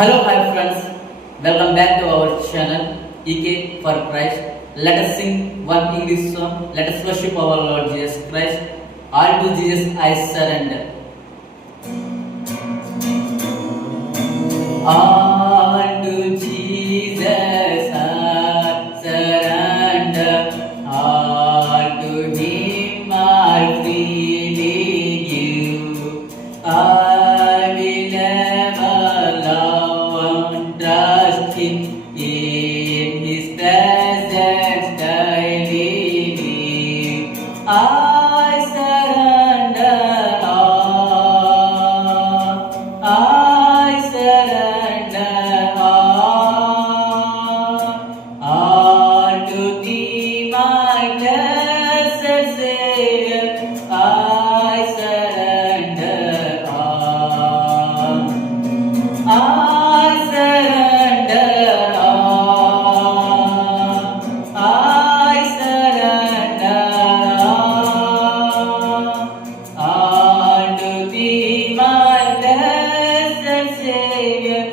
Hello, hi friends. Welcome back to our channel EK for Christ. Let us sing one English song. Let us worship our Lord Jesus Christ. All to Jesus I surrender. All to Jesus I surrender. All to Him I freely give. I will never love and trust Him in His presence daily live. I surrender all. I surrender all to Thee, my blessed Savior. I surrender all. I surrender all. I surrender all to Thee, my blessed Savior.